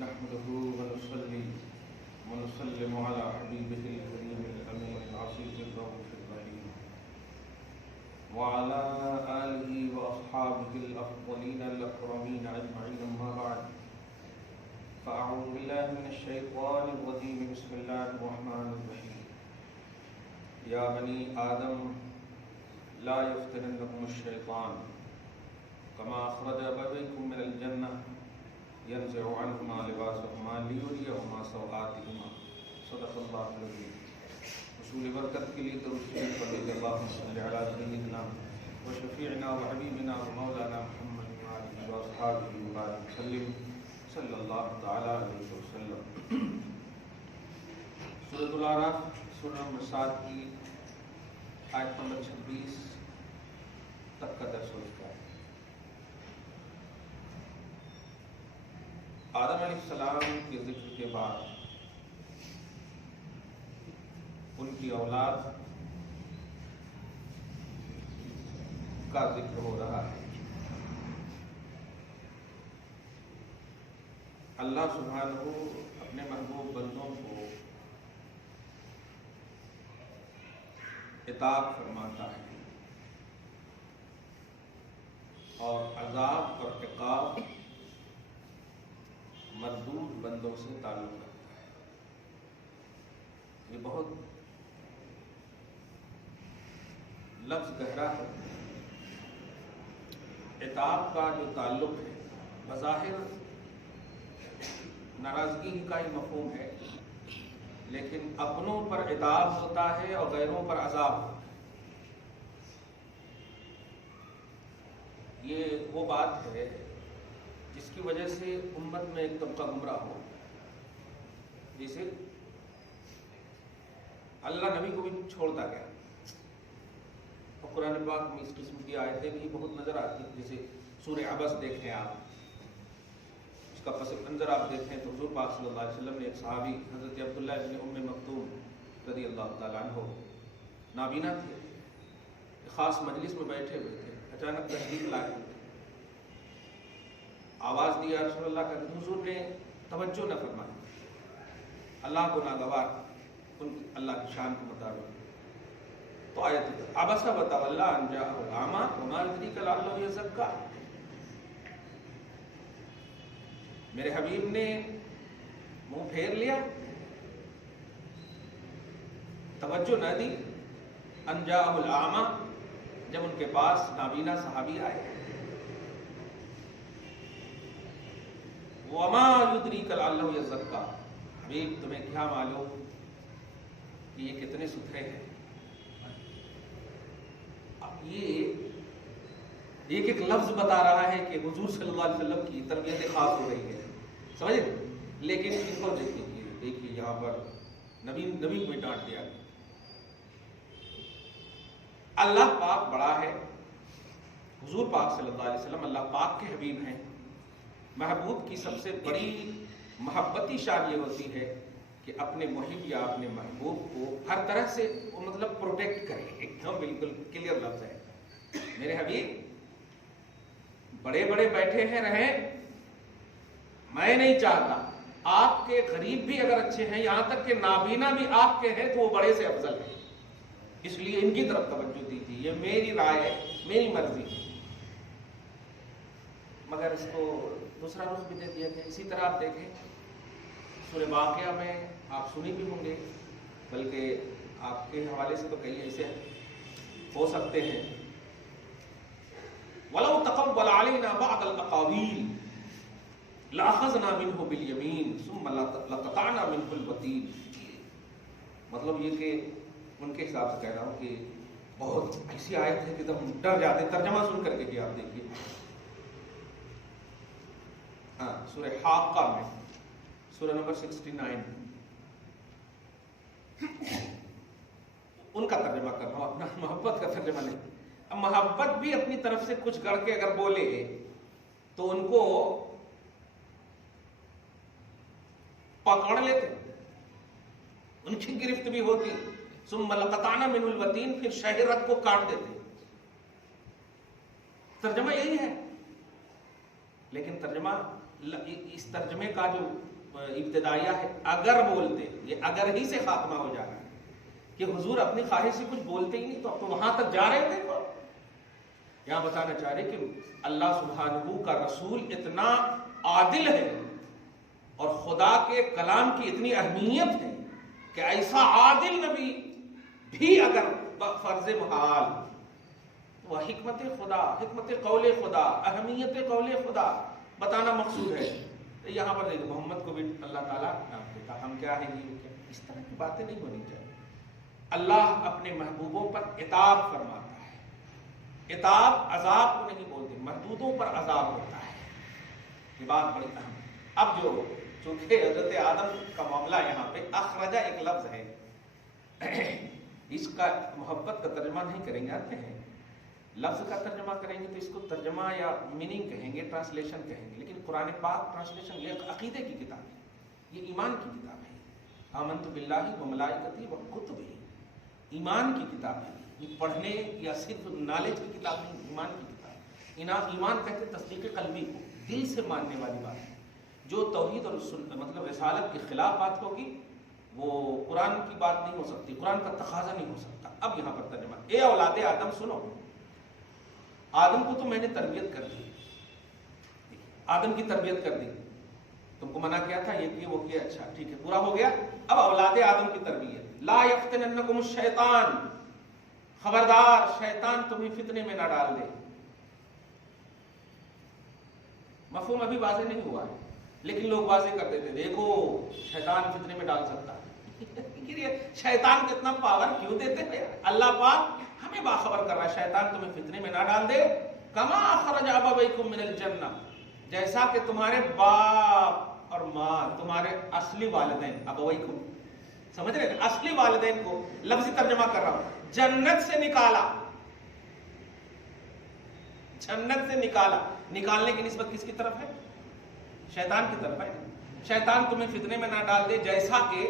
نحمده ونصلي ونسلم على حبيبه الكريم الأمين العزيز الرؤوف الرحيم وعلى آله وأصحابه الأفضلين الأكرمين أجمعين. أما بعد فأعوذ بالله من الشيطان الرجيم. بسم الله الرحمن الرحيم. يا بني آدم لا يفتننكم الشيطان كما أخرج أبويكم من الجنة ينزع عنهما لباسهما ليريهما سوآتهما. صدق اللہ العظیم. حصول برکت کے لیے درود شریف پڑھیے. اللهم صل علی سیدنا وشفیعنا وحبیبنا ومولانا محمد وآلہ وأصحابہ وبارک وسلم صلی اللہ تعالی علیہ وسلم. سورۃ الاعراف سورہ نمبر 7 کی آیت نمبر 26 تک کا درس ہو چکا ہے. آدم علیہ السلام کے ذکر کے بعد ان کی اولاد کا ذکر ہو رہا ہے. اللہ سبحانہ اپنے محبوب بندوں کو عتاب فرماتا ہے اور عذاب اور عقاب مردود بندوں سے تعلق رکھتا ہے. یہ بہت لفظ گہرا ہے. عتاب کا جو تعلق ہے بظاہر ناراضگی کا ہی مفہوم ہے، لیکن اپنوں پر عتاب ہوتا ہے اور غیروں پر عذاب ہوتا ہے. یہ وہ بات ہے جس کی وجہ سے امت میں ایک طبقہ گمراہ ہو. جیسے اللہ نبی کو بھی چھوڑتا گیا اور قرآن پاک میں اس قسم کی آیتیں بھی بہت نظر آتی ہیں. جیسے سورہ عبس دیکھیں آپ، اس کا پس منظر آپ دیکھیں تو حضور پاک صلی اللہ علیہ وسلم نے ایک صحابی حضرت عبداللہ ابن ام مکتوم رضی اللہ تعالیٰ عنہ نابینا تھے، خاص مجلس میں بیٹھے ہوئے تھے. اچانک تشریف لائے، آواز دیا رسول اللہ کا. حضور نے توجہ نہ فرمائی. اللہ کو ناگوار اللہ کی شان کے مطابق تو آیت عبس وتولی ان جاءہ الاعمی وما یدریک لعلہ یزکیٰ. میرے حبیب نے منہ پھیر لیا، توجہ نہ دی. ان جاءہ الاعمی، جب ان کے پاس نابینا صحابی آئے. وما یدریک لعلہ یزکیٰ، حبیب تمہیں کیا معلوم کہ یہ کتنے ستھرے ہیں. اب یہ ایک ایک لفظ بتا رہا ہے کہ حضور صلی اللہ علیہ وسلم کی تربیت خاص ہو رہی ہے، سمجھے. لیکن ان کو دیکھیے یہاں پر نبی کو بھی ڈانٹ دیا. اللہ پاک بڑا ہے، حضور پاک صلی اللہ علیہ وسلم اللہ پاک کے حبیب ہیں. محبوب کی سب سے بڑی محبتی شان یہ ہوتی ہے کہ اپنے محب یا اپنے محبوب کو ہر طرح سے وہ مطلب پروٹیکٹ کرے. ایک دم بالکل کلیئر لفظ ہے. میرے حبیب بڑے بڑے بیٹھے ہیں رہیں، میں نہیں چاہتا. آپ کے غریب بھی اگر اچھے ہیں، یہاں تک کہ نابینا بھی آپ کے ہیں تو وہ بڑے سے افضل ہیں. اس لیے ان کی طرف توجہ دی تھی. یہ میری رائے ہے، میری مرضی ہے. مگر اس کو دوسرا رخ بھی دے دیا گیا. اسی طرح آپ دیکھیں سورہ واقعہ میں آپ سنی بھی ہوں گے، بلکہ آپ کے حوالے سے تو کئی ایسے ہو سکتے ہیں. وَلَوْ تَقَبَّلَ عَلَيْنَا بَعْضَ الْأَقَاوِيلِ لَأَخَذْنَا مِنْهُ بِالْيَمِينِ ثُمَّ لَقَطَعْنَا مِنْهُ الْوَتِينَ. مطلب یہ کہ ان کے حساب سے کہہ رہا ہوں کہ بہت ایسی آیت ہے کہ تم ڈر جاتے. ترجمہ سن کر کے آپ دیکھیے. ہاں سورہ حاقہ میں سورہ نمبر 69 ان کا ترجمہ کر رہا ہوں، اپنا محبت کا ترجمہ نہیں. اب محبت بھی اپنی طرف سے کچھ گڑ کے اگر بولے تو ان کو پکڑ لیتے، ان کی گرفت بھی ہوتی. ثم لقطعنا منه الوتین، پھر شہرت کو کاٹ دیتے. ترجمہ یہی ہے. لیکن ترجمہ اس ترجمے کا جو ابتدائیہ ہے، اگر بولتے، یہ اگر ہی سے خاتمہ ہو جا رہا ہے کہ حضور اپنی خواہش سے کچھ بولتے ہی نہیں، تو اب تو وہاں تک جا رہے تھے۔ یہاں بتانا چاہ رہے کہ اللہ سبحانہ کا رسول اتنا عادل ہے اور خدا کے کلام کی اتنی اہمیت ہے کہ ایسا عادل نبی بھی اگر فرض محال، وہ حکمت خدا، حکمت قول خدا، اہمیت قول خدا بتانا مقصود ہے۔ یہاں پر دیکھو محمد کو بھی اللہ تعالیٰ نام دیتا، ہم کیا ہیں یہ کیا، اس طرح کی باتیں نہیں ہونی چاہیے۔ اللہ اپنے محبوبوں پر عتاب فرماتا ہے، عتاب عذاب کو نہیں بولتے، محدودوں پر عذاب ہوتا ہے، یہ بات بڑی اہم ہے۔ اب جو چونکہ حضرت آدم کا معاملہ یہاں پہ اخرجہ ایک لفظ ہے، اس کا محبت کا ترجمہ نہیں کریں گے، آتے ہیں لفظ کا ترجمہ کریں گے تو اس کو ترجمہ یا میننگ کہیں گے، ٹرانسلیشن کہیں گے، لیکن قرآن پاک ٹرانسلیشن یہ عقیدے کی کتاب ہے، یہ ایمان کی کتاب ہے۔ آمنت باللہ و ملائکتہ و کتبہ، ایمان کی کتاب ہے، یہ پڑھنے یا صرف نالج کی کتاب نہیں، ایمان کی کتاب۔ ایمان کہتے تصدیق قلبی کو، دل سے ماننے والی بات ہے۔ جو توحید اور مطلب رسالت کے خلاف بات ہوگی وہ قرآن کی بات نہیں ہو سکتی، قرآن کا تقاضا نہیں ہو سکتا۔ اب یہاں پر ترجمہ، اے اولاد آدم سنو، آدم کو تو میں نے تربیت کر دی، آدم کی تربیت کر دی، تم کو منع کیا تھا یہ کیا وہ کیا، اچھا ٹھیک ہے پورا ہو گیا۔ اب اولاد آدم کی تربیت، لا یفتننکم الشیطان، خبردار شیطان تمہیں فتنے میں نہ ڈال دے۔ مفہوم ابھی واضح نہیں ہوا ہے لیکن لوگ واضح کر دیتے، دیکھو شیطان فتنے میں ڈال سکتا ہے۔ شیطان کو اتنا پاور کیوں دیتے ہیں؟ اللہ پاک ہمیں باخبر کر رہا ہے شیطان تمہیں فتنے میں نہ ڈال دے۔ کما اخرج ابویکم من الجنہ، جیسا کہ تمہارے باپ اور ماں، تمہارے اصلی والدین، ابویکم سمجھ رہے ہیں، اصلی والدین کو لفظی ترجمہ کر رہا ہوں، جنت سے نکالا، جنت سے نکالا۔ نکالنے کی نسبت کس کی طرف ہے؟ شیطان کی طرف ہے۔ شیطان تمہیں فتنے میں نہ ڈال دے جیسا کہ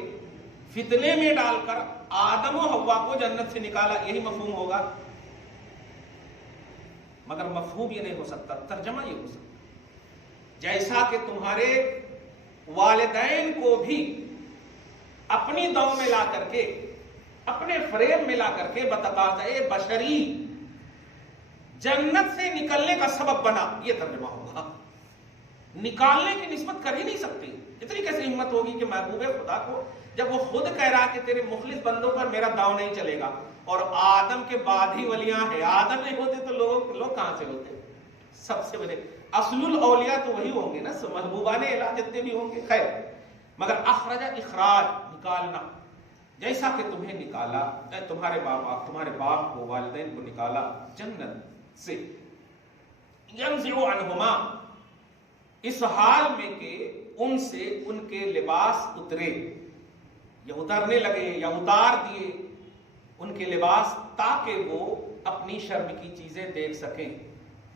فتنے میں ڈال کر آدم و حوا کو جنت سے نکالا، یہی مفہوم ہوگا، مگر مفہوم یہ نہیں ہو سکتا، ترجمہ یہ ہو سکتا جیسا کہ تمہارے والدین کو بھی اپنی دو میں لا کر کے، اپنے فریم میں لا کر کے بتقاضۂ بشری جنت سے نکلنے کا سبب بنا، یہ ترجمہ ہوگا۔ نکالنے کی نسبت کر ہی نہیں سکتی، اتنی کیسے ہمت ہوگی کہ محبوب خدا کو جب وہ خود کہہ رہا کہ تیرے مخلص بندوں پر میرا داؤ نہیں چلے گا، اور آدم کے بعد ہی ولیاں ہیں، آدم نہیں ہوتے تو لوگ کہاں سے ہوتے؟ سب سے بڑے اصل الاولیاء تو وہی ہوں گے نا، محبوبان الہ جتنے بھی ہوں گے، خیر۔ مگر اخرج، اخراج، نکالنا، جیسا کہ تمہیں نکالا، تمہارے باپ کو، والدین کو نکالا جنت سے، ینزع عنہما، اس حال میں کہ ان سے ان کے لباس اترے، یا اترنے لگے یا اتار دیے ان کے لباس، تاکہ وہ اپنی شرم کی چیزیں دیکھ سکیں۔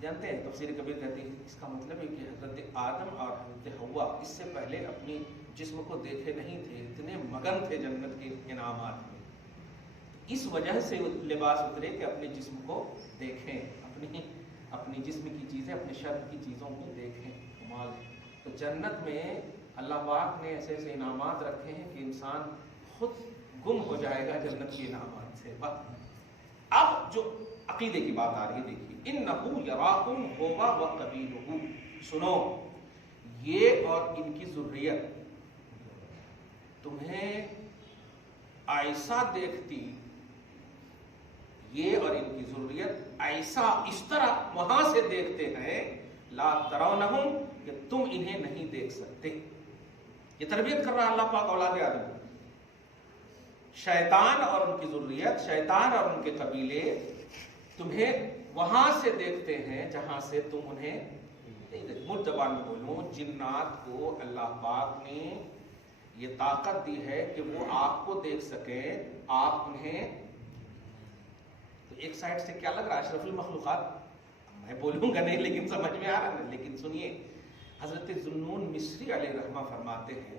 جانتے ہیں تفسیر کبیر کہتی ہے اس کا مطلب ہے کہ حضرت آدم اور حضرت حوا اس سے پہلے اپنی جسم کو دیکھے نہیں تھے، اتنے مگن تھے جنت کے انعامات میں، اس وجہ سے لباس اترے کہ اپنے جسم کو دیکھیں، اپنی جسم کی چیزیں، اپنے شرم کی چیزوں کو دیکھیں۔ کمال ہے۔ تو جنت میں اللہ پاک نے ایسے ایسے انعامات رکھے ہیں کہ انسان خود گم ہو جائے گا جنت کے انعامات سے۔ اب جو عقیدے کی بات آ رہی ہے، دیکھیے، انہو یراکم ہوا وقبیلہ، سنو، یہ اور ان کی ذریت تمہیں ایسا دیکھتی، یہ اور ان کی ذریت ایسا اس طرح وہاں سے دیکھتے ہیں، لا ترونہم، کہ تم انہیں نہیں دیکھ سکتے۔ یہ تربیت کر رہا اللہ پاک اولاد آدم، شیطان اور ان کی ذریت، شیطان اور ان کے قبیلے تمہیں وہاں سے دیکھتے ہیں جہاں سے تم انہیں نہیں دیکھتے۔ مجھ زبان میں بولوں، جنات کو اللہ پاک نے یہ طاقت دی ہے کہ وہ آپ کو دیکھ سکیں، آپ انہیں۔ تو ایک سائڈ سے کیا لگ رہا ہے؟ اشرف المخلوقات، میں بولوں گا نہیں لیکن سمجھ میں آ رہا ہے، لیکن سنیے، حضرت ذوالنون مصری علیہ رحمہ فرماتے ہیں،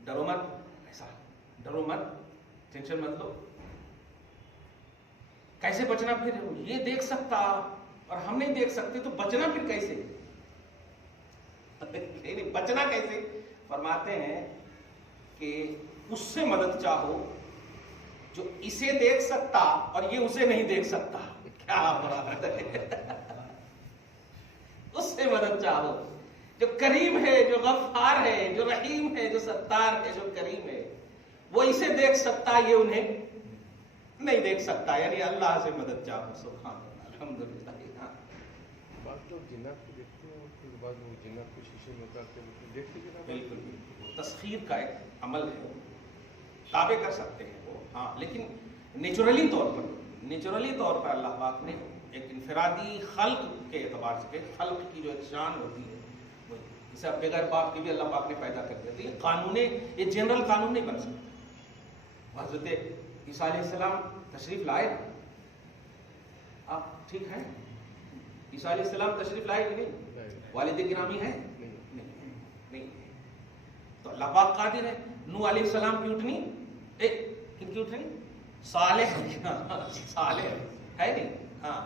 ڈرو مت، ایسا ڈرو مت، ٹینشن مت لو، کیسے بچنا؟ پھر یہ دیکھ سکتا اور ہم نہیں دیکھ سکتے تو بچنا پھر کیسے؟ نہیں بچنا کیسے؟ فرماتے ہیں کہ اس سے مدد چاہو جو اسے دیکھ سکتا اور یہ اسے نہیں دیکھ سکتا. کیا بات ہے. اس سے مدد چاہو جو کریم ہے، جو غفار ہے، جو رحیم ہے، جو ستار ہے، جو کریم ہے. وہ اسے دیکھ سکتا، یہ انہیں نہیں دیکھ سکتا. یعنی اللہ سے مدد چاہو. سبحان اللہ، الحمدللہ. بعض لوگ جنات کو دیکھتے ہیں اور پھر بعض لوگ جنات کو شیشے میں اتارتے ہیں. دیکھتے کہ بالکل بالکل تسخیر کا ایک عمل ہے، تابع کر سکتے ہیں وہ. ہاں لیکن نیچرلی طور پر اللہ پاک نے ایک انفرادی خلق کے اعتبار سے، خلق کی جو ایک شان ہوتی ہے وہ اسے بغیر باپ کے بھی اللہ پاک نے پیدا کر دیا. تو یہ قانون، یہ جنرل قانون نہیں بن سکتا. حضرت عیسیٰ علیہ السلام تشریف لائے، آپ ٹھیک ہیں؟ عیسیٰ علیہ السلام تشریف لائے کہ نہیں؟ والد گرامی ہیں؟ نہیں. تو اللہ پاک قادر ہے. نوح علیہ السلام کی اٹھنی، کن کی اٹھنی؟ صالح ہے نہیں. ہاں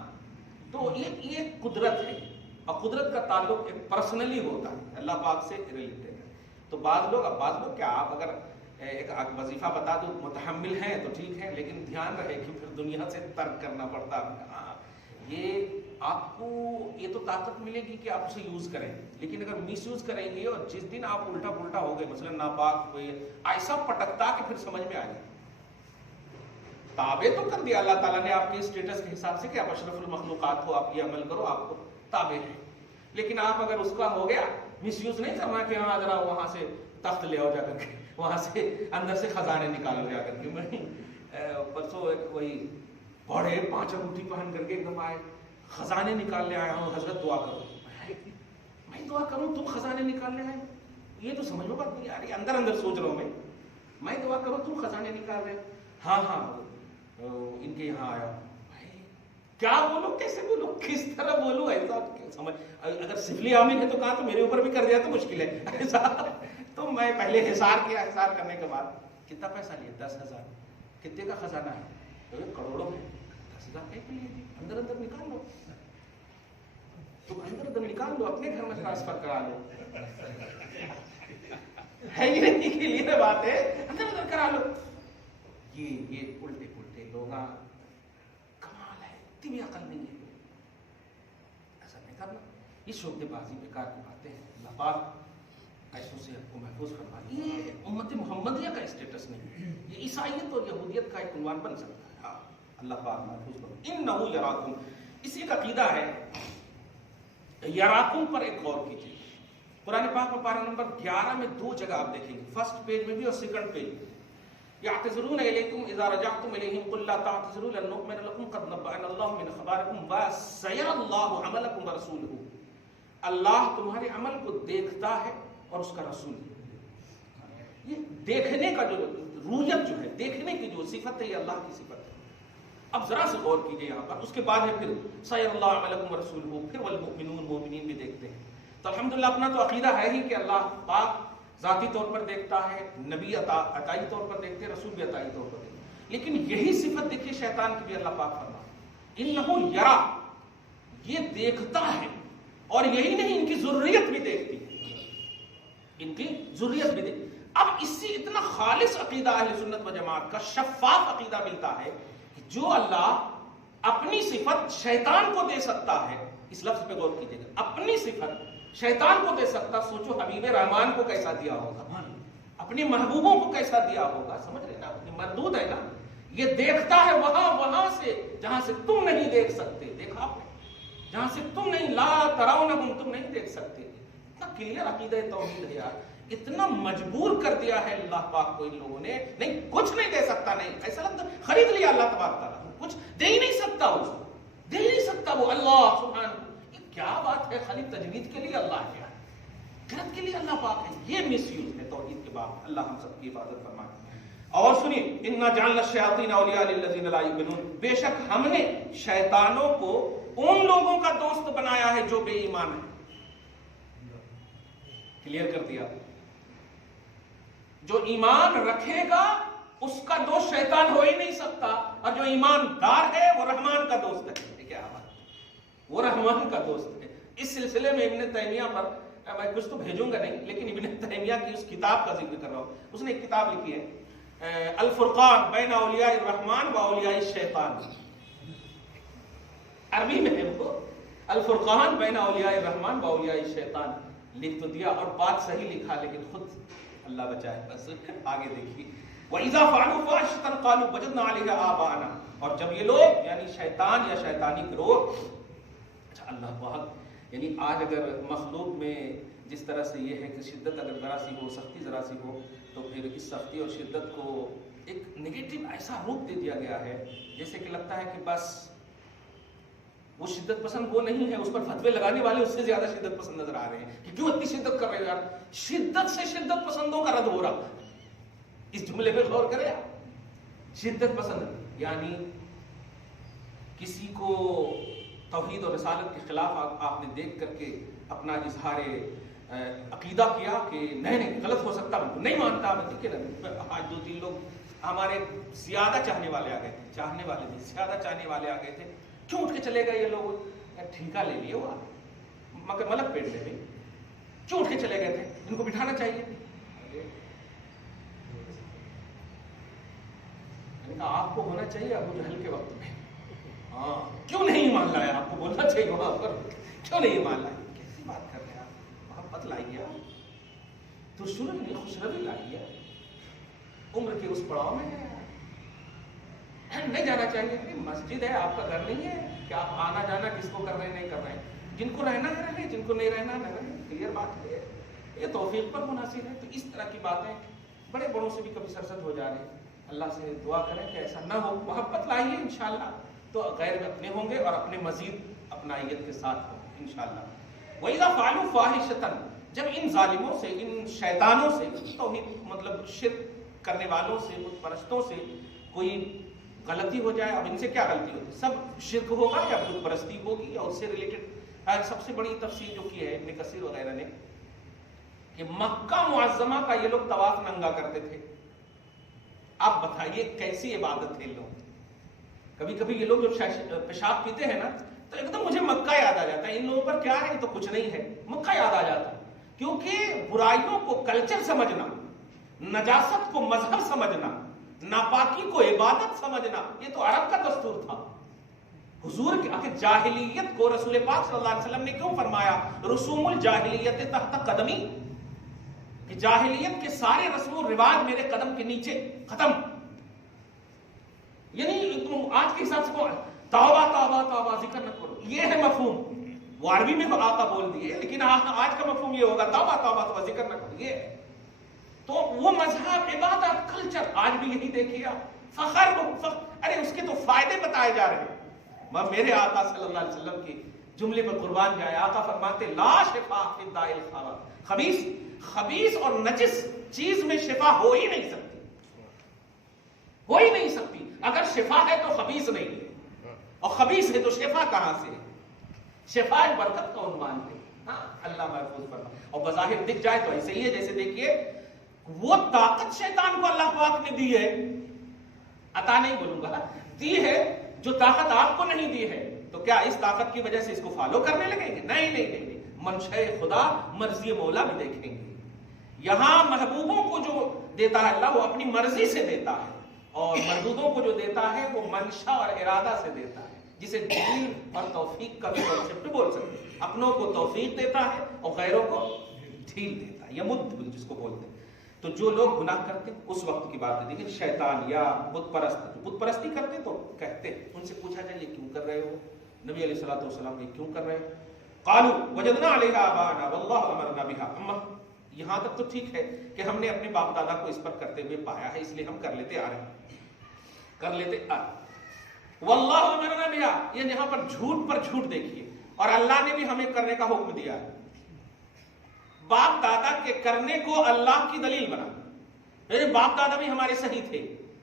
تو یہ قدرت ہے، اور قدرت کا تعلق ایک پرسنلی ہوتا ہے، اللہ پاک سے ریلیٹڈ ہے. تو بعض لوگ کیا، آپ اگر ایک وظیفہ بتا دو متحمل ہیں تو ٹھیک ہے، لیکن دھیان رہے کہ پھر دنیا سے ترک کرنا پڑتا ہے. یہ آپ کو یہ تو طاقت ملے گی کہ آپ اسے یوز کریں، لیکن اگر مس یوز کریں گے اور جس دن آپ الٹا پلٹا ہو گئے، مثلا ناپاک ہوئے، ایسا پٹکتا کہ پھر سمجھ میں آ جائے. تابع تو کر دیا اللہ تعالیٰ نے آپ کے اسٹیٹس کے حساب سے کہ آپ اشرف المخلوقات ہو، آپ یہ عمل کرو، آپ کو تابع ہیں. لیکن آپ اگر اس کا ہو گیا، مس یوز نہیں کرنا کہ ہاں ذرا وہاں سے تخت لے آؤ جا کر کے، وہاں سے اندر سے خزانے نکالو جا کر کے. میں پرسوں وہی بڑے 5 انگوٹھی پہن کر کے ایک دم آئے، خزانے نکالنے آیا ہوں، حضرت دعا کرو. میں دعا کروں تم خزانے نکالنے آئے؟ یہ تو سمجھ میں بات نہیں آ رہی. اندر سوچ رہا ہوں میں دعا کروں تم خزانے نکال رہے. ہاں ان کے یہاں آیا. کیا بولوں، کیسے بولوں، کس طرح بولوں، ایسا سمجھ. اگر سفلی عامل ہے تو کہا تو میرے اوپر بھی کر دیا تو مشکل ہے ایسا. تو میں پہلے حسار کیا، حسار کرنے کے بعد کتنا پیسہ لیا؟ 10,000. کتنے کا خزانہ ہے؟ کروڑوں میں. 10,000 کے لیے اندر نکال لو، تم اندر نکال لو، اپنے گھر میں ٹرانسفر کرا لو. ہے یہ نہیں کے لیے بات ہے، اندر کرا لو. یہ الٹے پلٹے لوگ، کمال ہے، اتنی عقل نہیں ہے. ایسا نہیں کرنا. یہ شعبے بازی بیکار کی باتیں ہیں. اللہ پاک ایسوں سے کو محفوظ فرما. یہ امت محمدیہ کا اسٹیٹس نہیں ہے، یہ عیسائیت اور یہودیت کا ایک عنوان بن سکتا ہے. ہاں اللہ پاک محفوظ فرما. انہو یراکم، اسی کا عقیدہ ہے. یراکم پر ایک غور کیجیے. قرآن پاک میں پارہ نمبر 11 میں 2 جگہ آپ دیکھیں گے، فرسٹ پیج میں بھی اور سیکنڈ پیج میں. يعتذرون إليكم إذا رجعتم إليهم قل لا تعتذروا لن نؤمن لكم قد نبأنا الله من أخباركم وسيرى الله عملكم ورسوله. اللہ تمہارے عمل کو دیکھتا ہے اور اس کا رسول. یہ دیکھنے کا جو رویت جو ہے، دیکھنے کی جو صفت ہے، یہ اللہ کی صفت ہے. اب ذرا سے غور کیجئے یہاں پر. اس کے بعد ہے پھر سيرى الله عملكم ورسوله، پھر والمؤمنون، مومنین بھی دیکھتے ہیں. تو الحمدللہ اپنا تو عقیدہ ہے ہی کہ اللہ پاک ذاتی طور پر دیکھتا ہے، نبی عطائی طور پر دیکھتے ہیں، رسول بھی عطائی طور پر دیکھتے ہیں. لیکن یہی صفت دیکھیے شیطان کی بھی اللہ پاک فرما انہو یرا، یہ دیکھتا ہے. اور یہی نہیں، ان کی ذریت بھی دیکھتی ہے، ان کی ذریت بھی دیکھتی. اب اس سے اتنا خالص عقیدہ اہل سنت و جماعت کا شفاف عقیدہ ملتا ہے کہ جو اللہ اپنی صفت شیطان کو دے سکتا ہے. اس لفظ پہ غور کیجیے گا، اپنی صفت شیطان کو دے سکتا، سوچو حبیب رحمان کو کیسا دیا ہوگا، اپنے محبوبوں کو کیسا دیا ہوگا. سمجھ رہے نا، اپنی مردود ہے نا. یہ دیکھتا ہے وہاں سے جہاں سے تم نہیں دیکھ سکتے. دیکھا آپ نے، جہاں سے تم نہیں، لا ترونہم، تم نہیں دیکھ سکتے. اتنا کلیئر عقیدہ توحید ہے یار. اتنا مجبور کر دیا ہے اللہ پاک کو ان لوگوں نے. نہیں کچھ نہیں دے سکتا، نہیں ایسا لگتا خرید لیا اللہ تبارک تعالیٰ، کچھ دے ہی نہیں سکتا، اس کو دے ہی نہیں سکتا وہ اللہ سبحانہ. کیا بات ہے، خالی تجوید کے لیے اللہ ہے، غلط کے لیے اللہ پاک ہے. یہ مس یوز ہے توحید کے بعد. اللہ ہم سب کی حفاظت فرمائے. اور سنیے، انا جعلنا الشیاطین اولیاء للذین لا یؤمنون، بے شک ہم نے شیطانوں کو ان لوگوں کا دوست بنایا ہے جو بے ایمان ہے. کلیئر کر دیا. جو ایمان رکھے گا اس کا دوست شیطان ہو ہی نہیں سکتا، اور جو ایماندار ہے وہ رحمان کا دوست ہے. کیا بات، وہ رحمان کا دوست ہے. اس سلسلے میں ابن تیمیہ پر میں کچھ تو بھیجوں گا نہیں، لیکن ابن تیمیہ کی اس کتاب کا ذکر کر رہا ہوں. اس نے ایک کتاب لکھی ہے الفرقان بین اولیاء الرحمن و اولیاء الشیطان. عربی میں ہے وہ، الفرقان بین اولیاء الرحمن و اولیاء الشیطان لکھ تو دیا، اور بات صحیح لکھا لیکن خود اللہ بچائے. بس آگے دیکھیے وَإِذَا فَعَلُوا فَاحِشَةً قَالُوا وَجَدْنَا عَلَيْهَا آبَاءَنَا. اور جب یہ لوگ یعنی شیطان یا شیطانی گروہ، اللہ بہت یعنی آج اگر مخلوق میں جس طرح سے یہ ہے کہ شدت اگر ذرا سی ہو، سختی ذرا سی ہو، تو پھر اس سختی اور شدت کو ایک نگیٹو ایسا روپ دے دیا گیا ہے جیسے کہ لگتا ہے کہ بس وہ شدت پسند وہ نہیں ہے، اس پر فتوے لگانے والے اس سے زیادہ شدت پسند نظر آ رہے ہیں کہ کیوں اتنی شدت کر رہے ہیں یار. شدت سے شدت پسندوں کا رد ہو رہا ہے. اس جملے پہ غور کریں آپ. شدت پسند یعنی کسی کو توحید اور رسالت کے خلاف آپ نے دیکھ کر کے اپنا اظہار عقیدہ کیا کہ نہیں غلط ہو سکتا، میں نہیں مانتا. میں دیکھیے نا آج 2-3 لوگ ہمارے زیادہ چاہنے والے آ گئے تھے، چاہنے والے نہیں زیادہ چاہنے والے آ گئے تھے. کیوں اٹھ کے چلے گئے یہ لوگ؟ ٹھیکہ لے لیے وہ مگر ملک پیٹ لے گئے. کیوں اٹھ کے چلے گئے تھے؟ ان کو بٹھانا چاہیے. آپ کو ہونا چاہیے ابو جہل کے وقت میں، ہاں کیوں نہیں مان لایا؟ آپ کو بولنا چاہیے وہاں پر کیوں نہیں مان لایا. کیسی بات کر رہے ہیں آپ؟ محبت لائیے، تو شروع میں خوشروی لائیے. عمر کے اس پڑاؤ میں ہے، نہیں جانا چاہیے. مسجد ہے، آپ کا گھر نہیں ہے کہ آپ آنا جانا کس کو کر رہے ہیں نہیں کر رہے ہیں. جن کو رہنا ہے رہے، جن کو نہیں رہنا نہ رہے. کلیئر بات ہے، یہ توفیق پر منحصر ہے. تو اس طرح کی باتیں بڑے بڑوں سے بھی کبھی سرزد ہو جا رہی ہیں. اللہ سے دعا کریں کہ ایسا نہ ہو. محبت لائیے انشاءاللہ تو غیر اپنے ہوں گے اور اپنے مزید اپنائیت کے ساتھ ہوں گے انشاءاللہ. وَإِذَا فَعَلُوا فَاحِشَةً. جب ان ظالموں سے، ان شیطانوں سے، توحید مطلب شرک کرنے والوں سے، بت پرستوں سے کوئی غلطی ہو جائے. اب ان سے کیا غلطی ہوتی ہے؟ سب شرک ہوگا یا بت پرستی ہوگی یا اس سے ریلیٹڈ. سب سے بڑی تفسیر جو کی ہے ابن کثیر وغیرہ نے کہ مکہ معظمہ کا یہ لوگ طواف ننگا کرتے تھے. آپ بتائیے کیسی عبادت ہے لوگ. کبھی کبھی یہ لوگ جب پیشاب پیتے ہیں نا تو ایک دم مجھے مکہ یاد آ جاتا ہے. ان لوگوں پر کیا ہے تو کچھ نہیں ہے، مکہ یاد آ جاتا ہے. کیونکہ برائیوں کو کلچر سمجھنا، نجاست کو مذہب سمجھنا، ناپاکی کو عبادت سمجھنا، یہ تو عرب کا دستور تھا. حضور کے جاہلیت کو رسول پاک صلی اللہ علیہ وسلم نے کیوں فرمایا رسوم الجاہلیت تحت قدمی، کہ جاہلیت کے سارے رسم و رواج میرے قدم کے نیچے ختم. یعنی تم آج کے حساب سے توبہ توبہ توبہ ذکر نہ کرو، یہ ہے مفہوم. وہ عربی میں تو آقا بول دیے، لیکن آج کا مفہوم یہ ہوگا توبہ توبہ توبہ ذکر نہ کرو. یہ تو وہ مذہب، عبادت، کلچر آج بھی یہی دیکھیے. فخر ارے اس کے تو فائدے بتائے جا رہے ہیں. میرے آقا صلی اللہ علیہ وسلم کے جملے پر قربان جائے. آقا فرماتے لا شفاء فی الداء الخبیث. خبیث اور نجس چیز میں شفا ہو ہی نہیں سکتی، ہو ہی نہیں سکتی. اگر شفا ہے تو خبیث نہیں ہے، اور خبیث ہے تو شفا کہاں سے ہے؟ شفا برکت کا عنوان ہے. ہاں اللہ محفوظ فرمائے. اور بظاہر دکھ جائے تو ایسے ہی ہے جیسے دیکھیے وہ طاقت شیطان کو اللہ پاک نے دی ہے، عطا نہیں بولوں گا، دی ہے جو طاقت آپ کو نہیں دی ہے. تو کیا اس طاقت کی وجہ سے اس کو فالو کرنے لگیں گے؟ نہیں نہیں نہیں. منشاء خدا، مرضی مولا بھی دیکھیں گے. یہاں محبوبوں کو جو دیتا ہے اللہ وہ اپنی مرضی سے دیتا ہے، اور مردودوں کو جو دیتا ہے وہ منشا اور ارادہ سے دیتا ہے، جسے ڈھیل اور توفیق کا بھی کنسیپٹ بول سکتے ہیں. اپنوں کو توفیق دیتا ہے اور غیروں کو ڈھیل دیتا ہے، یا مد جس کو بولتے ہیں. تو جو لوگ گناہ کرتے ہیں اس وقت کی بات ہے. دیکھیں شیطان یا بت پرست، بت پرستی کرتے تو کہتے ہیں، ان سے پوچھا جائے یہ کیوں کر رہے ہو؟ نبی علیہ الصلوۃ والسلام یہ کیوں کر رہے ہیں؟ قالوا وجدنا علیہا آباءنا واللہ امرنا بها. اما یہاں تک تو ٹھیک ہے کہ ہم نے اپنے باپ دادا کو اس پر کرتے ہوئے پایا ہے، اس لیے ہم کر لیتے آ رہے ہیں، کر لیتے آ رہے ہیں. واللہ امرنا بها، یہ یہاں پر جھوٹ پر جھوٹ دیکھیے. اور اللہ نے بھی ہمیں کرنے کا حکم دیا ہے. باپ دادا کے کرنے کو اللہ کی دلیل بنا. میرے باپ دادا بھی ہمارے صحیح تھے،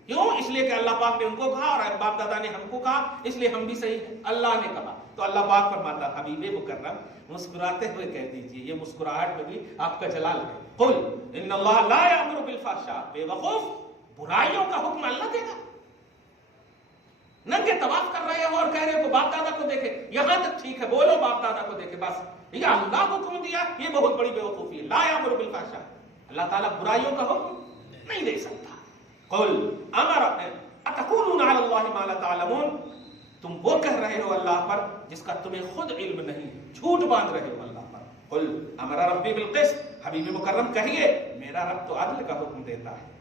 کیوں؟ اس لیے کہ اللہ پاک نے ان کو کہا اور باپ دادا نے ہم کو کہا، اس لیے ہم بھی صحیح ہیں. اللہ نے کہا تو اللہ پاک فرماتا حبیب مکرم مسکراتے ہوئے کہہ دیجئے، یہ مسکراہٹ میں بھی آپ کا جلال ہے. قل ان اللہ لا یامر بالفحشاء. بے وقوف، برائیوں کا حکم اللہ دے گا. ننگے طواف کر رہے ہو اور کہہ رہے ہو باپ دادا کو دیکھے. یہاں تک ٹھیک ہے, بولو باپ دادا کو دیکھے, بس یہ اللہ کو حکم دیا, یہ بہت بڑی بیوقوفی ہے. لا یامر بالفحشاء, اللہ تعالیٰ برائیوں کا حکم نہیں دے سکتا. قل امر اتقولون علی اللہ ما لا تعلمون, تم وہ کہہ رہے ہو اللہ پر جس کا تمہیں خود علم نہیں, جھوٹ باندھ رہے ہو اللہ پر. قل امر ربی بالقسط, حبیب مکرم کہیے میرا رب تو عدل کا حکم دیتا ہے,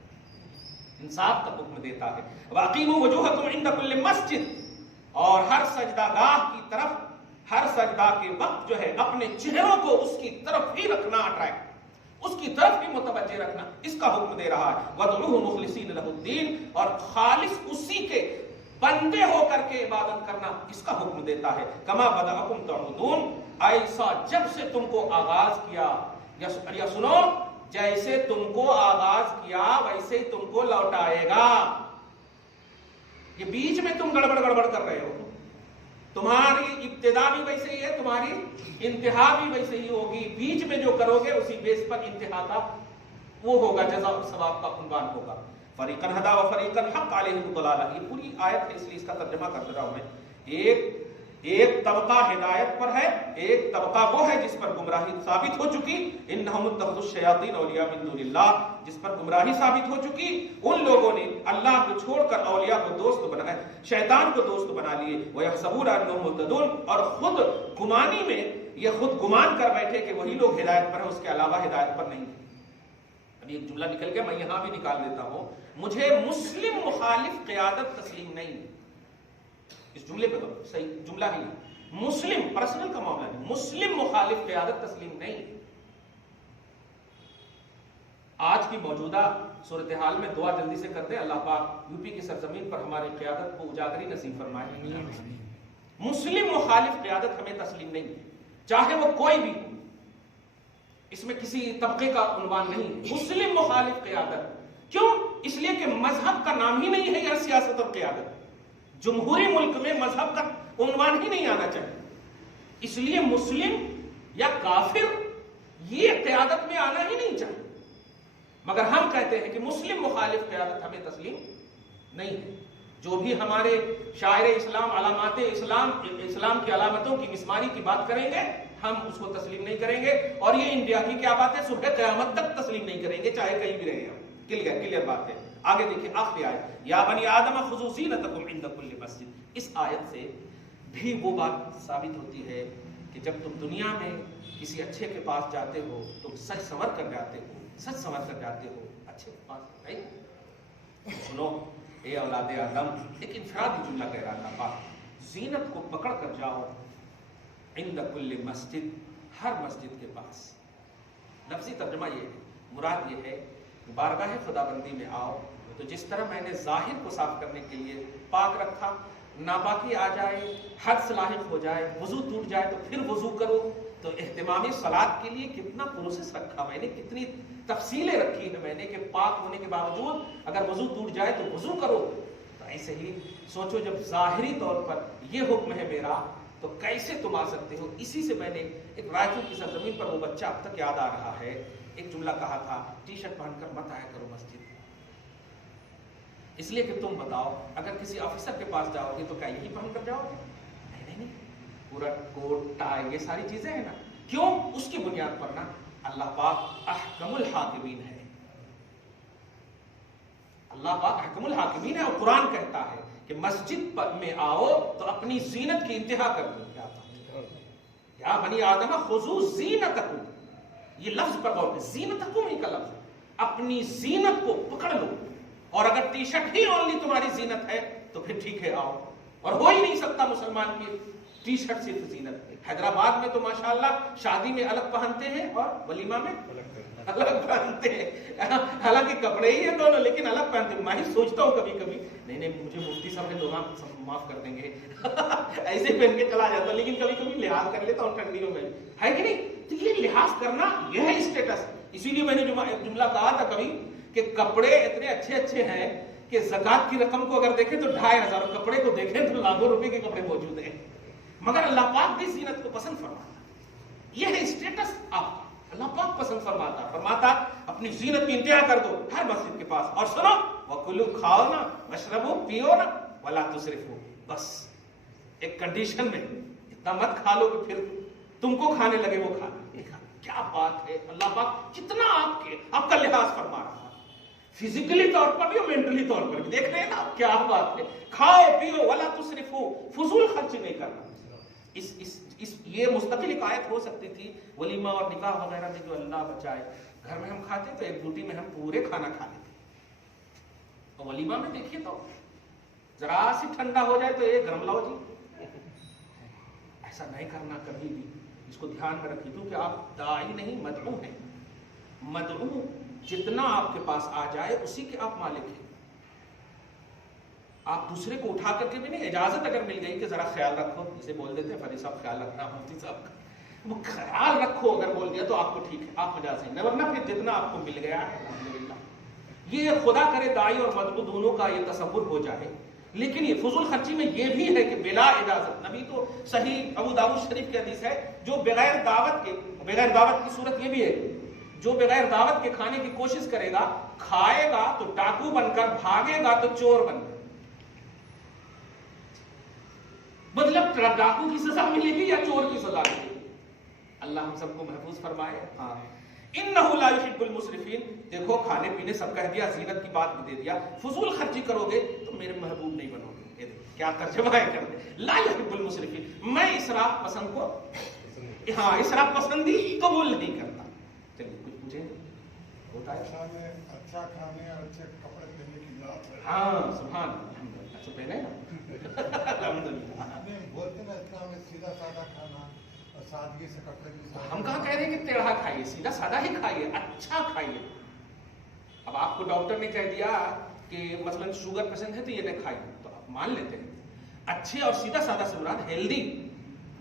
انصاف کا حکم دیتا ہے. واقیموا وجوہکم عند کل مسجد, اور ہر سجدہ گاہ کی طرف, ہر سجدہ کے وقت جو ہے اپنے چہروں کو اس کی طرف ہی رکھنا, اٹریکٹ اس کی طرف ہی متوجہ رکھنا, اس کا حکم دے رہا ہے. وَادْعُوهُ مُخْلِصِينَ لَهُ الدِّينَ, اور خالص اسی کے بندے ہو کر کے عبادت کرنا, اس کا حکم دیتا ہے. کما بدأکم تعودون, ایسا جب سے تم کو آغاز کیا, یا سنو جیسے تم کو آغاز کیا ویسے ہی تم کو لوٹائے گا. یہ بیچ میں تم گڑبڑ کر رہے ہو, تمہاری ابتدا بھی ویسے ہی ہے, تمہاری انتہا بھی ویسے ہی ہوگی. بیچ میں جو کرو گے اسی بیس پر انتہا کا وہ ہوگا, جزا اور ثواب کا عنوان ہوگا. فریقاً ہدا و فریقاً حق علیہم الضلالہ, یہ پوری آیت ہے اس لیے اس کا ترجمہ کر رہا ہوں میں. ایک طبقہ ہدایت پر ہے, ایک طبقہ وہ ہے جس پر گمراہی ثابت ہو چکی. انہم اتخذوا الشیاطین اولیاء من دون اللہ, جس پر گمراہی ثابت ہو چکی, ان لوگوں نے اللہ کو چھوڑ کر اولیاء کو دوست بنایا, شیطان کو دوست بنا لیے. وَيَحْسَبُونَ أَنَّهُمْ مُهْتَدُونَ, اور خود گمانی میں یہ خود گمان کر بیٹھے کہ وہی لوگ ہدایت پر ہیں, اس کے علاوہ ہدایت پر نہیں. ابھی ایک جملہ نکل گیا, میں یہاں بھی نکال دیتا ہوں. مجھے مسلم مخالف قیادت تسلیم نہیں. اس جملے پہ صحیح جملہ ہی مسلم, پرسنل کا معاملہ نہیں, مسلم مخالف قیادت تسلیم نہیں. آج کی موجودہ صورتحال میں دعا جلدی سے کرتے ہیں, اللہ پاک یو پی کی سرزمین پر ہماری قیادت کو اجاگری نصیب فرمائے. مسلم مخالف قیادت ہمیں تسلیم نہیں, چاہے وہ کوئی بھی, اس میں کسی طبقے کا عنوان نہیں. مسلم مخالف قیادت, کیوں؟ اس لیے کہ مذہب کا نام ہی نہیں ہے یا سیاست اور قیادت. جمہوری ملک میں مذہب کا عنوان ہی نہیں آنا چاہیے, اس لیے مسلم یا کافر یہ قیادت میں آنا ہی نہیں چاہیے. مگر ہم کہتے ہیں کہ مسلم مخالف قیادت ہمیں تسلیم نہیں ہے. جو بھی ہمارے شاعر اسلام علامات اسلام کی علامتوں کی مسماری کی بات کریں گے, ہم اس کو تسلیم نہیں کریں گے. اور یہ انڈیا کی کیا بات ہے, صبح قیامت تک تسلیم نہیں کریں گے, چاہے کہیں بھی رہیں. کلیئر بات ہے. آگے دیکھیں آخری آیت, یا بنی آدم خذوا زینتکم عند کل مسجد. اس آیت سے بھی وہ بات ثابت ہوتی ہے کہ جب تم دنیا میں کسی اچھے کے پاس جاتے ہو تم سچ سنور کر جاتے ہو, اچھے کے پاس. سنو اے اولاد آدم, ایک انفرادی جملہ کہہ رہا تھا, زینت کو پکڑ کر جاؤ عند کل مسجد, ہر مسجد کے پاس. لفظی ترجمہ یہ ہے, مراد یہ ہے بارگاہ خدا بندی میں آؤ تو جس طرح میں نے ظاہر کو صاف کرنے کے لیے پاک رکھا, ناپاکی آ جائے, حد سے لاحق ہو جائے, وضو ٹوٹ جائے تو پھر وضو کرو. تو اہتمامی صلات کے لیے کتنا پروسیس رکھا میں نے, کتنی تفصیلیں رکھی ہیں میں نے کہ پاک ہونے کے باوجود اگر وضو ٹوٹ جائے تو وضو کرو. تو ایسے ہی سوچو, جب ظاہری طور پر یہ حکم ہے میرا تو کیسے تم آ سکتے ہو. اسی سے میں نے ایک رائفل کی سرزمین پر وہ بچہ اب تک یاد آ رہا ہے, ایک جملہ کہا تھا, ٹی شرٹ پہن کر مت آیا کرو مسجد, اس لیے کہ تم بتاؤ اگر کسی آفیسر کے پاس جاؤ گے تو کیا یہی پہن کر جاؤ گے؟ نہیں, پورا کوٹ ٹائی یہ ساری چیزیں ہیں نا. کیوں؟ اس کی بنیاد پر نا اللہ پاک احکم الحاکمین ہے, اللہ پاک احکم الحاکمین ہے. اور قرآن کہتا ہے کہ مسجد میں آؤ تو اپنی زینت کی انتہا کر دو. یا بنی آدم خذوا زینتکم, یہ لفظ پر غور کریں, زینتکم ہی کا لفظ, اپنی زینت کو پکڑ لو. اور اگر ٹی شرٹ ہی اونلی تمہاری زینت ہے تو پھر ٹھیک ہے آؤ. اور ہو ہی نہیں سکتا مسلمان کی ٹی شرٹ صرف زینت. حیدرآباد میں تو ماشاءاللہ شادی میں الگ پہنتے ہیں اور ولیمہ میں الگ پہنتے ہیں, حالانکہ کپڑے ہی ہیں دونوں لیکن الگ پہنتے ہیں. میں ہی سوچتا ہوں کبھی کبھی نہیں مجھے مفتی صاحب نے دونوں معاف کر دیں گے, ایسے پہن کے چلا جاتا ہوں. لیکن کبھی کبھی لحاظ کر لیتا ہوں ٹھنڈیوں میں, ہے کہ نہیں. تو یہ لحاظ کرنا یہ ہے اسٹیٹس. اسی لیے میں نے جملہ کہا تھا کبھی کہ کپڑے اتنے اچھے ہیں کہ زکات کی رقم کو اگر دیکھیں تو 2500, کپڑے کو دیکھیں تو لاکھوں روپے کے کپڑے موجود ہیں. مگر اللہ پاک بھی زینت کو پسند فرماتا. یہ ہے اسٹیٹس آپ, اللہ پاک پسند فرماتا اپنی زینت کی انتہا کر دو ہر مسجد کے پاس. اور سنو وَكُلُوا, کھاؤ نا, وَاشْرَبُوا, پیو نا, وَلَا تُسْرِفُوا, بس ایک کنڈیشن میں اتنا مت کھا لو کہ پھر تم کو کھانے لگے وہ کھانا. کیا بات ہے, اللہ پاک کتنا آپ کا لحاظ فرما رہا ہے, فزیکلی طور پر بھی اور مینٹلی طور پر بھی. دیکھ رہے ہیں نا کیا بات ہے, کھاؤ پیو ولا تسرفو, فضول خرچ نہیں کرنا. یہ مستقل ایک آیت ہو سکتی تھی ولیمہ اور نکاح وغیرہ میں, جو اللہ بچائے. گھر میں ہم کھاتے تو ایک بوٹی میں ہم پورے کھانا کھا لیتے, اور ولیمہ میں دیکھیے تو ذرا سی ٹھنڈا ہو جائے تو ایک گرم لاؤ جی. ایسا نہیں کرنا کبھی بھی, اس کو دھیان میں رکھیے, کیونکہ آپ داعی نہیں مدعو ہیں. مدعو جتنا آپ کے پاس آ جائے اسی کے آپ مالک ہیں. آپ دوسرے کو اٹھا کر کے بھی نہیں, اجازت اگر مل گئی کہ ذرا خیال رکھو, جسے بول دیتے ہیں فری صاحب خیال رکھنا, مفتی صاحب وہ خیال رکھو اگر بول دیا تو آپ کو ٹھیک ہے, آپ مجاز ہیں, ورنہ پھر جتنا آپ کو مل گیا ہے الحمدللہ. یہ خدا کرے داعی اور مدعو دونوں کا یہ تصور ہو جائے. لیکن یہ فضول خرچی میں یہ بھی ہے کہ بلا اجازت, نبی تو صحیح ابو داؤد شریف کی حدیث ہے, جو بغیر دعوت کی صورت یہ بھی ہے, جو بغیر دعوت کے کھانے کی کوشش کرے گا, کھائے گا تو ڈاکو بن کر, بھاگے گا تو چور بن کر. مطلب ڈاکو کی سزا ملے گی یا چور کی سزا ملے گی. اللہ ہم سب کو محفوظ فرمائے. ہاں, انہ لا یحب المسرفین. دیکھو کھانے پینے سب کہہ دیا, زینت کی بات بھی دے دیا, فضول خرچی کرو گے تو میرے محبوب نہیں بنو گے. کیا ترجمہ ہے کر دے, لا یحب المسرفین, میں اسراف پسند کو, ہاں اسراف پسندی قبول نہیں کرتا. چلیے کچھ پوچھیں, ہوتا ہے اچھا کھانے اور اچھے کپڑے پہننے کی ذات ہے. ہاں سبحان اللہ, اچھا پہنے الحمدللہ. بولتے نا اسلام میں سیدھا سادہ کھانا اور سادگی سے کپڑے بھی. ہم کہاں کہہ رہے ہیں کہ ٹیڑھا کھائیے, سیدھا سادہ ہی کھائیے, اچھا کھائیے. اب آپ کو ڈاکٹر نے کہہ دیا کہ مثلا شوگر پیشنٹ ہے تو یہ نہ کھائیے, تو آپ مان لیتے ہیں. اچھے اور سیدھا سادہ سے مراد ہیلدی,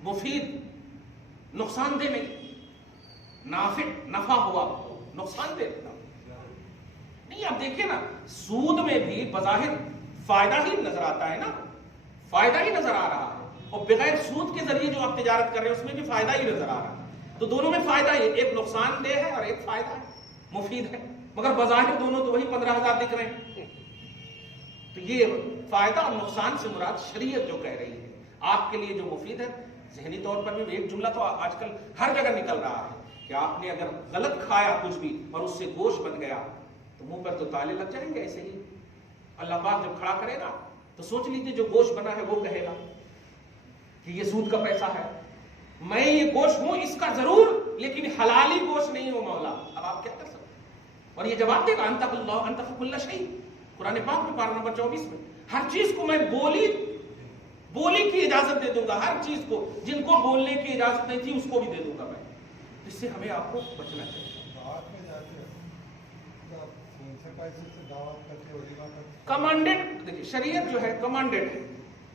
مفید, نقصان دہ نہیں, نافع, نفع ہوا, نقصان دہ نہیں. آپ دیکھیں نا, سود میں بھی بظاہر فائدہ ہی نظر آتا ہے نا, فائدہ ہی نظر آ رہا ہے, اور بغیر سود کے ذریعے جو آپ تجارت کر رہے ہیں اس میں بھی فائدہ ہی نظر آ رہا ہے. تو دونوں میں فائدہ ہی, ایک نقصان دہ ہے اور ایک فائدہ ہے, مفید ہے, مگر بظاہر دونوں تو وہی 15,000 دکھ رہے ہیں. تو یہ فائدہ اور نقصان سے مراد شریعت جو کہہ رہی ہے آپ کے لیے جو مفید ہے. ذہنی طور پر بھی ایک جملہ تو آج کل ہر جگہ نکل رہا ہے کہ آپ نے اگر غلط کھایا کچھ بھی اور اس سے گوشت بن گیا تو منہ پر تو تالے لگ جائیں گے. ایسے ہی اللہ پاک جب کھڑا کرے گا تو سوچ لیجیے جو گوشت بنا ہے وہ کہے گا کہ یہ سود کا پیسہ ہے, میں یہ گوشت ہوں اس کا ضرور, لیکن حلالی گوشت نہیں ہوں مولا. اب آپ کیا کر سکتے ہیں, اور یہ جواب دے گا انتق اللہ انتق کل شیء, قرآن پاک میں پارہ نمبر 24 میں. ہر چیز کو میں بولی کی اجازت دے دوں گا, ہر چیز کو, جن کو بولنے کی اجازت نہیں تھی اس کو بھی دے دوں گا میں. اس سے ہمیں آپ کو بچنا چاہیے. کمانڈیڈ, دیکھیے شریعت جو ہے کمانڈیڈ ہے.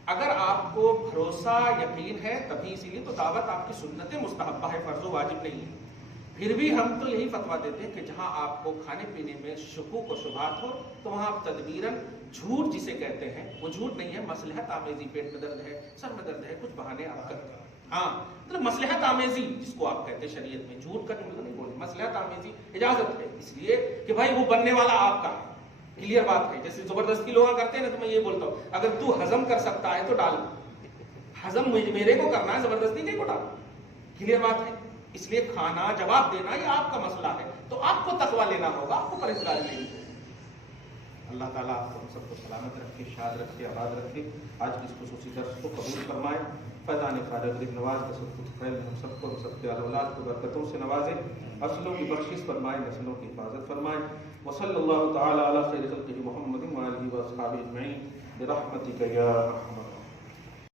اگر آپ کو بھروسہ یقین ہے تبھی, اسی لیے تو دعوت آپ کی سنت مستحبہ ہے, فرض و واجب نہیں ہے. پھر بھی ہم تو یہی فتویٰ دیتے ہیں کہ جہاں آپ کو کھانے پینے میں شکوک و شبہات ہو تو وہاں آپ تدبیراً جھوٹ جسے کہتے ہیں, وہ جھوٹ نہیں ہے, مصلحت آمیزی, پیٹ میں درد ہے, سر میں درد ہے, کچھ بہانے آپ کرتے ہیں. ہاں مطلب مصلحت آمیزی جس کو آپ کہتے ہیں شریعت میں, جھوٹ کا جملہ نہیں بولے, مصلحت آمیزی اجازت ہے, اس لیے کہ بھائی وہ بننے والا آپ کا ہے. کلیئر بات ہے. جیسے زبردستی لوگ کرتے ہیں نا, تو میں یہ بولتا ہوں اگر تو ہضم کر سکتا ہے تو ڈال, ہضم میرے کو کرنا ہے, زبردستی نہیں کو ڈال. کلیئر بات ہے. اس لیے کھانا جواب دینا یہ آپ کا مسئلہ ہے, تو آپ کو تقویٰ لینا ہوگا, آپ کو پرہیزگاری نہیں ہے. اللہ تعالیٰ آپ کو ہم سب کو سلامت رکھے, شاد رکھے, آباد رکھے. آج کی اس خصوصی درس کو قبول فرمائے. فیضان خواجہ غریب نواز کا سب کچھ خیر ہم سب کو, ہم سب کے اولاد کو برکتوں سے نوازے, اصلوں کی بخشش فرمائے, نسلوں کی حفاظت فرمائے. وصلی اللہ تعالی علی خیر خلقہ محمد وآلہ وصحبہ اجمعین برحمتک یا ارحم الراحمین.